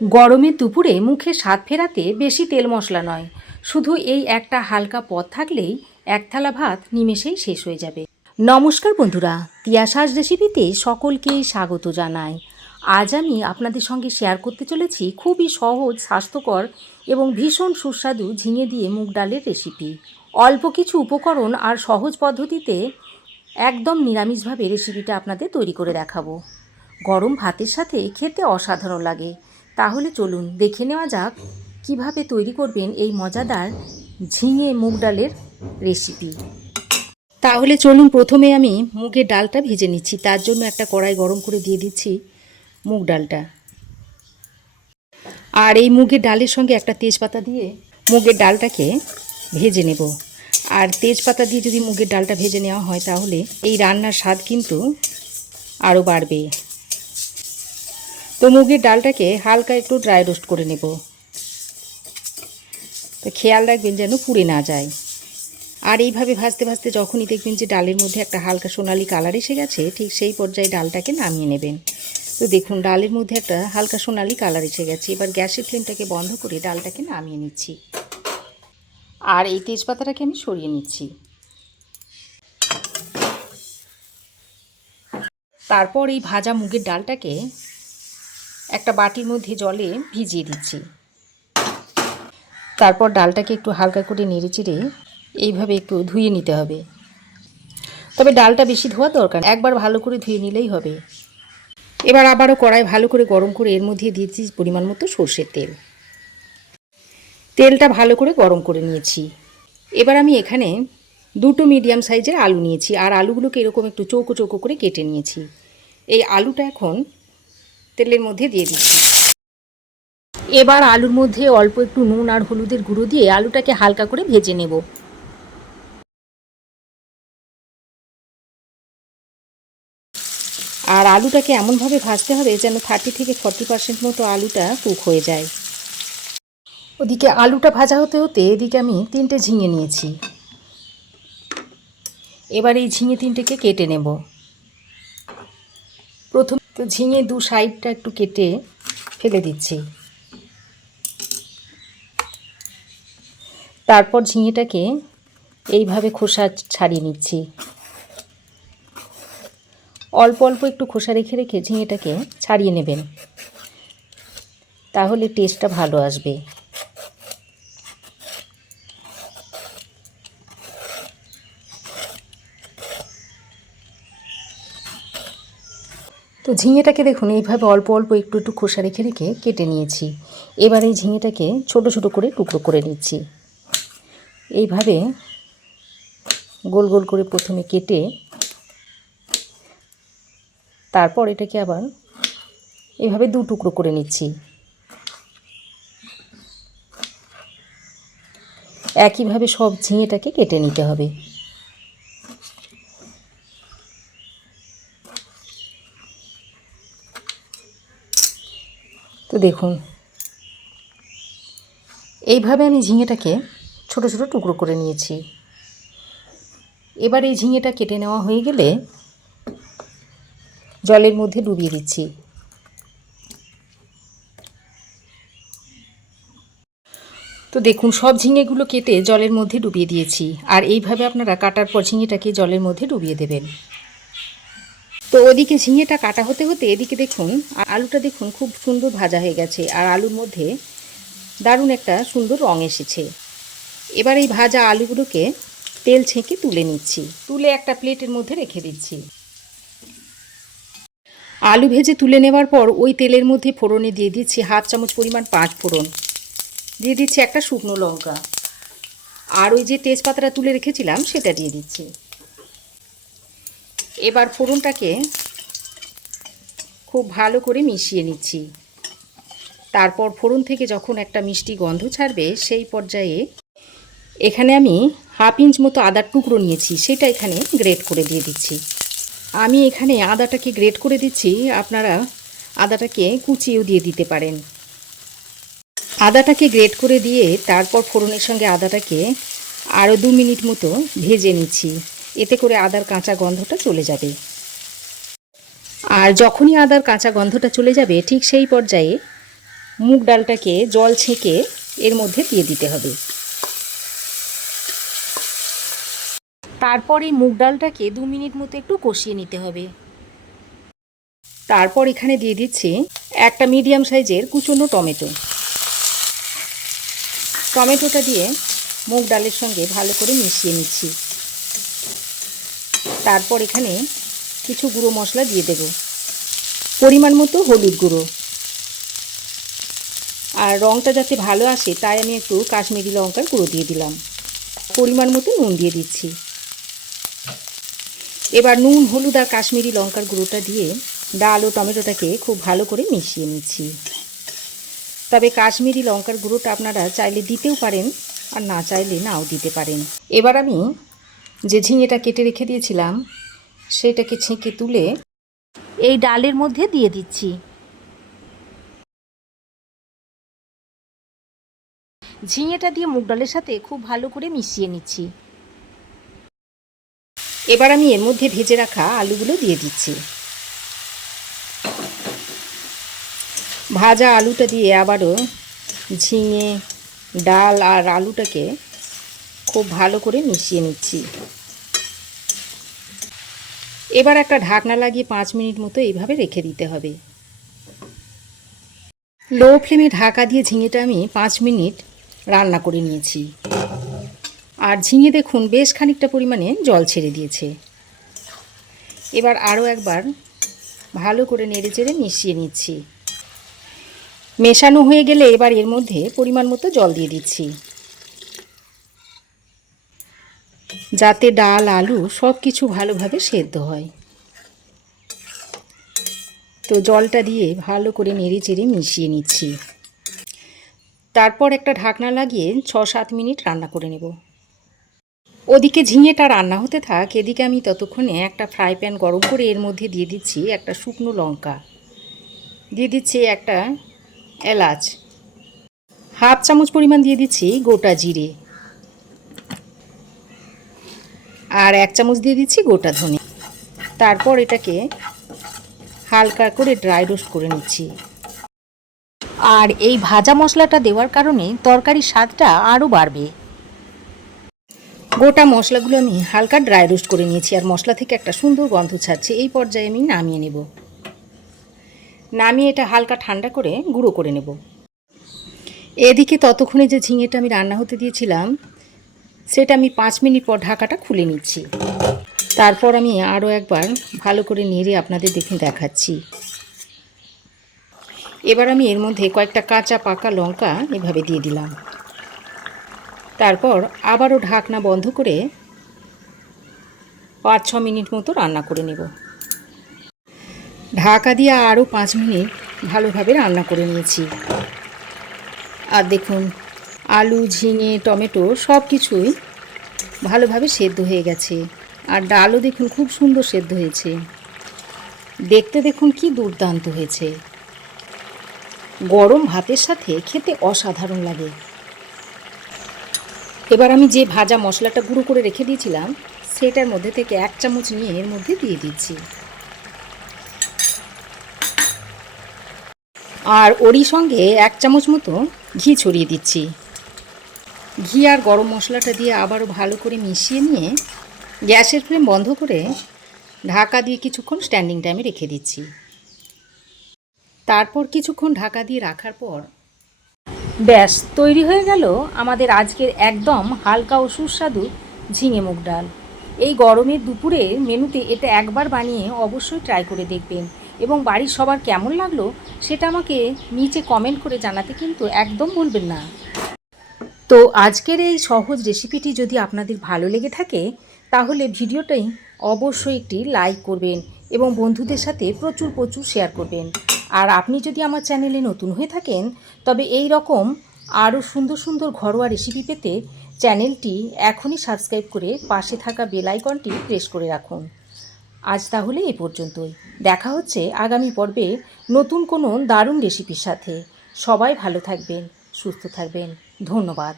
গরমের দুপুরে মুখে স্বাদ ফেরাতে বেশি তেল মশলা নয়, শুধু এই একটা হালকা পদ থাকলেই এক থালা ভাত নিমেষেই শেষ হয়ে যাবে। নমস্কার বন্ধুরা, তিয়াশাস রেসিপিতে সকলকেই স্বাগত জানাই। আজ আমি আপনাদের সঙ্গে শেয়ার করতে চলেছি খুবই সহজ, স্বাস্থ্যকর এবং ভীষণ সুস্বাদু ঝিঙে দিয়ে মুগ ডালের রেসিপি। অল্প কিছু উপকরণ আর সহজ পদ্ধতিতে একদম নিরামিষভাবে রেসিপিটা আপনাদের তৈরি করে দেখাবো। গরম ভাতের সাথে খেতে অসাধারণ লাগে। তাহলে চলুন দেখে নেওয়া যাক কিভাবে তৈরি করবেন এই মজাদার ঝিঙে মুগ ডালের রেসিপি। তাহলে চলুন প্রথমে আমি মুগের ডালটা ভেজে নিচ্ছি। তার জন্য একটা কড়াই গরম করে দিয়ে দিচ্ছি মুগ ডালটা। আর এই মুগের ডালের সঙ্গে একটা তেজপাতা দিয়ে মুগের ডালটাকে ভেজে নেব। আর তেজপাতা দিয়ে যদি মুগের ডালটা ভেজে নেওয়া হয় তাহলে এই রান্নার স্বাদ কিন্তু আরও বাড়বে। তো মুগের ডালটাকে হালকা একটু ড্রাই রোস্ট করে নেব। তো খেয়াল রাখবেন যেন পুড়ে না যায়। আর এইভাবে ভাজতে ভাজতে যখনই দেখবেন যে ডালের মধ্যে একটা হালকা সোনালি কালার এসে গেছে, ঠিক সেই পর্যায়ে ডালটাকে নামিয়ে নেবেন। তো দেখুন ডালের মধ্যে একটা হালকা সোনালি কালার এসে গেছে। এবার গ্যাসের ফ্লেমটাকে বন্ধ করে ডালটাকে নামিয়ে নিচ্ছি। আর এই তেজপাতাটাকে আমি সরিয়ে নিচ্ছি। তারপর এই ভাজা মুগের ডালটাকে একটা বাটির মধ্যে জলে ভিজিয়ে দিচ্ছি। তারপর ডালটাকে একটু হালকা করে নেড়েচেড়ে এইভাবে একটু ধুয়ে নিতে হবে। তবে ডালটা বেশি ধোয়া দরকার, একবার ভালো করে ধুয়ে নিলেই হবে। এবার আবারও কড়াই ভালো করে গরম করে এর মধ্যে দিয়েছি পরিমাণ মতো সর্ষের তেল। তেলটা ভালো করে গরম করে নিয়েছি। এবার আমি এখানে দুটো মিডিয়াম সাইজের আলু নিয়েছি। আর আলুগুলোকে এরকম একটু চৌকো চৌকো করে কেটে নিয়েছি। এই আলুটা এখন তেলের মধ্যে দিয়ে দিচ্ছি। এবার আলুর মধ্যে অল্প একটু নুন আর হলুদের গুঁড়ো দিয়ে আলুটাকে হালকা করে ভেজে নেব। আর আলুটাকে এমনভাবে ভাজতে হবে যেন 30 থেকে 40% মতো আলুটা কুক হয়ে যায়। ওদিকে আলুটা ভাজা হতে হতে এদিকে আমি 3টে ঝিঙে নিয়েছি। এবার এই ঝিঙে 3টেকে কেটে নেব। প্রথম তো ঝিঙে দু সাইডটা একটু কেটে ফেলে দিচ্ছি। তারপর ঝিঙেটাকে এইভাবে খোসা ছাড়িয়ে নিচ্ছি। অল্প অল্প একটু খোসা রেখে রেখে ঝিঙেটাকে ছাড়িয়ে নেবেন, তাহলে টেস্টটা ভালো আসবে। তো ঝিঙেটাকে দেখুন এইভাবে অল্প অল্প একটু একটু খোসা রেখে রেখে কেটে নিয়েছি। এবার এই ঝিঙেটাকে ছোট ছোট করে টুকরো করে নিচ্ছি। এইভাবে গোল গোল করে প্রথমে কেটে তারপর এটাকে আবার এইভাবে দু টুকরো করে নিচ্ছি। একইভাবে সব ঝিঙেটাকে কেটে নিতে হবে। তো দেখুন এইভাবে আমি ঝিঙেটাকে ছোট ছোট টুকরো করে নিয়েছি। এবার এই ঝিঙেটা কেটে নেওয়া হয়ে গেলে জলের মধ্যে ডুবিয়ে দিচ্ছি। তো দেখুন সব ঝিঙেগুলো কেটে জলের মধ্যে ডুবিয়ে দিয়েছি। আর এইভাবে আপনারা কাটার পর ঝিঙেটাকে জলের মধ্যে ডুবিয়ে দেবেন। তো ওদিকে ঝিঙেটা কাটা হতে হতে এদিকে দেখুন আলুটা দেখুন খুব সুন্দর ভাজা হয়ে গেছে। আর আলুর মধ্যে দারুণ একটা সুন্দর রং এসেছে। এবার এই ভাজা আলুগুলোকে তেল ছেঁকে তুলে নিচ্ছি। তুলে একটা প্লেটের মধ্যে রেখে দিচ্ছি। আলু ভেজে তুলে নেওয়ার পর ওই তেলের মধ্যে ফোড়নে দিয়ে দিচ্ছি হাফ চামচ পরিমাণ 5 ফোড়ন, দিয়ে দিচ্ছি একটা শুকনো লঙ্কা, আর ওই যে তেজপাতাটা তুলে রেখেছিলাম সেটা দিয়ে দিচ্ছি। এবার ফোড়নটাকে খুব ভালো করে মিশিয়ে নিচ্ছি। তারপর ফোড়ন থেকে যখন একটা মিষ্টি গন্ধ ছাড়বে সেই পর্যায়ে এখানে আমি হাফ ইঞ্চ মতো আদার টুকরো নিয়েছি, সেটা এখানে গ্রেট করে দিয়ে দিচ্ছি। আমি এখানে আদাটাকে গ্রেট করে দিচ্ছি, আপনারা আদাটাকে কুচিয়েও দিয়ে দিতে পারেন। আদাটাকে গ্রেট করে দিয়ে তারপর ফোড়নের সঙ্গে আদাটাকে আরও 2 মিনিট মতো ভেজে নিচ্ছি। এতে করে আদার কাঁচা গন্ধটা চলে যাবে। আর যখনই আদার কাঁচা গন্ধটা চলে যাবে ঠিক সেই পর্যায়ে মুগ ডালটাকে জল ছেঁকে এর মধ্যে দিয়ে দিতে হবে। তারপর এই মুগ ডালটাকে 2 মিনিট মতো একটু কষিয়ে নিতে হবে। তারপর এখানে দিয়ে দিচ্ছি একটা মিডিয়াম সাইজের কুচনো টমেটো। টমেটোটা দিয়ে মুগ ডালের সঙ্গে ভালো করে মিশিয়ে নিচ্ছি। তারপর এখানে কিছু গুঁড়ো মশলা দিয়ে দেব, পরিমাণ মতো হলুদ গুঁড়ো, আর রঙটা যাতে ভালো আসে তাই আমি একটু কাশ্মীরি লঙ্কার গুঁড়ো দিয়ে দিলাম। পরিমাণ মতো নুন দিয়ে দিচ্ছি। এবার নুন, হলুদ আর কাশ্মীরি লঙ্কার গুঁড়োটা দিয়ে ডাল ও টমেটোটাকে খুব ভালো করে মিশিয়ে নিচ্ছি। তবে কাশ্মীরি লঙ্কার গুঁড়োটা আপনারা চাইলে দিতেও পারেন, আর না চাইলে নাও দিতে পারেন। এবার আমি যে ঝিঙেটা কেটে রেখে দিয়েছিলাম সেটাকে ছেঁকে তুলে এই ডালের মধ্যে দিয়ে দিচ্ছি। ঝিঙেটা দিয়ে মুগ ডালের সাথে খুব ভালো করে মিশিয়ে নিচ্ছি। এবার আমি এর মধ্যে ভেজে রাখা আলুগুলো দিয়ে দিচ্ছি। ভাজা আলুটা দিয়ে আবারও ঝিঙে, ডাল আর আলুটাকে খুব ভালো করে মিশিয়ে নিচ্ছি। এবার একটা ঢাকনা লাগিয়ে 5 মিনিট মতো এইভাবে রেখে দিতে হবে। লো ফ্লেমে ঢাকা দিয়ে ঝিঙেটা আমি 5 মিনিট রান্না করে নিয়েছি। আর ঝিঙে দেখুন বেশ খানিকটা পরিমাণে জল ছেড়ে দিয়েছে। এবার আরও একবার ভালো করে নেড়েচেড়ে মিশিয়ে নিচ্ছি। মেশানো হয়ে গেলে এবার এর মধ্যে পরিমাণ মতো জল দিয়ে দিচ্ছি, যাতে ডাল, আলু সব কিছু ভালোভাবে সেদ্ধ হয়। তো জলটা দিয়ে ভালো করে নেড়েচেড়ে মিশিয়ে নিচ্ছি। তারপর একটা ঢাকনা লাগিয়ে 6-7 মিনিট রান্না করে নেব। ওদিকে ঝিঙেটা রান্না হতে থাক, এদিকে আমি ততক্ষণে একটা ফ্রাই প্যান গরম করে এর মধ্যে দিয়ে দিচ্ছি একটা শুকনো লঙ্কা, দিয়ে দিচ্ছি একটা এলাচ, হাফ চামচ পরিমাণ দিয়ে দিচ্ছি গোটা জিরে, আর 1 চামচ দিয়ে দিচ্ছি গোটা ধনে। তারপর এটাকে হালকা করে ড্রাই রোস্ট করে নিচ্ছি। আর এই ভাজা মশলাটা দেওয়ার কারণে তরকারির স্বাদটা আরও বাড়বে। গোটা মশলাগুলো আমি হালকা ড্রাই রোস্ট করে নিয়েছি, আর মশলা থেকে একটা সুন্দর গন্ধ ছাড়ছে। এই পর্যায়ে আমি নামিয়ে নেব। নামিয়ে এটা হালকা ঠান্ডা করে গুঁড়ো করে নেব। এদিকে ততক্ষণে যে ঝিঙেটা আমি রান্না হতে দিয়েছিলাম সেটা আমি 5 মিনিট পর ঢাকাটা খুলে নিচ্ছি। তারপর আমি আরও একবার ভালো করে নেড়ে আপনাদের দেখাচ্ছি। এবার আমি এর মধ্যে কয়েকটা কাঁচা পাকা লঙ্কা এভাবে দিয়ে দিলাম। তারপর আবারও ঢাকনা বন্ধ করে 5-6 মিনিট মতো রান্না করে নেব। ঢাকা দিয়ে আরও 5 মিনিট ভালোভাবে রান্না করে নিয়েছি। আর দেখুন আলু, ঝিঙে, টমেটো সব কিছুই ভালোভাবে সেদ্ধ হয়ে গেছে, আর ডালও দেখুন খুব সুন্দর সেদ্ধ হয়েছে। দেখতে দেখুন কি দুর্দান্ত হয়েছে। গরম ভাতের সাথে খেতে অসাধারণ লাগে। এবার আমি যে ভাজা মশলাটা গুঁড়ো করে রেখে দিয়েছিলাম সেটার মধ্যে থেকে 1 চামচ নিয়ে এর মধ্যে দিয়ে দিচ্ছি, আর ওরই সঙ্গে 1 চামচ মতো ঘি ছড়িয়ে দিচ্ছি। ঘি আর গরম মশলাটা দিয়ে আবারও ভালো করে মিশিয়ে নিয়ে গ্যাসের ফ্লেম বন্ধ করে ঢাকা দিয়ে কিছুক্ষণ স্ট্যান্ডিং টাইমে রেখে দিচ্ছি। তারপর কিছুক্ষণ ঢাকা দিয়ে রাখার পর ব্যাস তৈরি হয়ে গেল আমাদের আজকের একদম হালকা ও সুস্বাদু ঝিঙে মুগ ডাল। এই গরমের দুপুরে মেনুতে এটা একবার বানিয়ে অবশ্যই ট্রাই করে দেখবেন, এবং বাড়ির সবার কেমন লাগলো সেটা আমাকে নিচে কমেন্ট করে জানাতে কিন্তু একদম ভুলবেন না। তো আজকের এই সহজ রেসিপিটি যদি আপনাদের ভালো লেগে থাকে তাহলে ভিডিওটাই অবশ্যই একটি লাইক করবেন এবং বন্ধুদের সাথে প্রচুর প্রচুর শেয়ার করবেন। আর আপনি যদি আমার চ্যানেলে নতুন হয়ে থাকেন তবে এই রকম আরও সুন্দর সুন্দর ঘরোয়া রেসিপি পেতে চ্যানেলটি এখনই সাবস্ক্রাইব করে পাশে থাকা বেল আইকনটি প্রেস করে রাখুন। আজ তাহলে এই পর্যন্তই। দেখা হচ্ছে আগামী পর্বে নতুন কোনো দারুণ রেসিপির সাথে। সবাই ভালো থাকবেন, সুস্থ থাকবেন। ধন্যবাদ।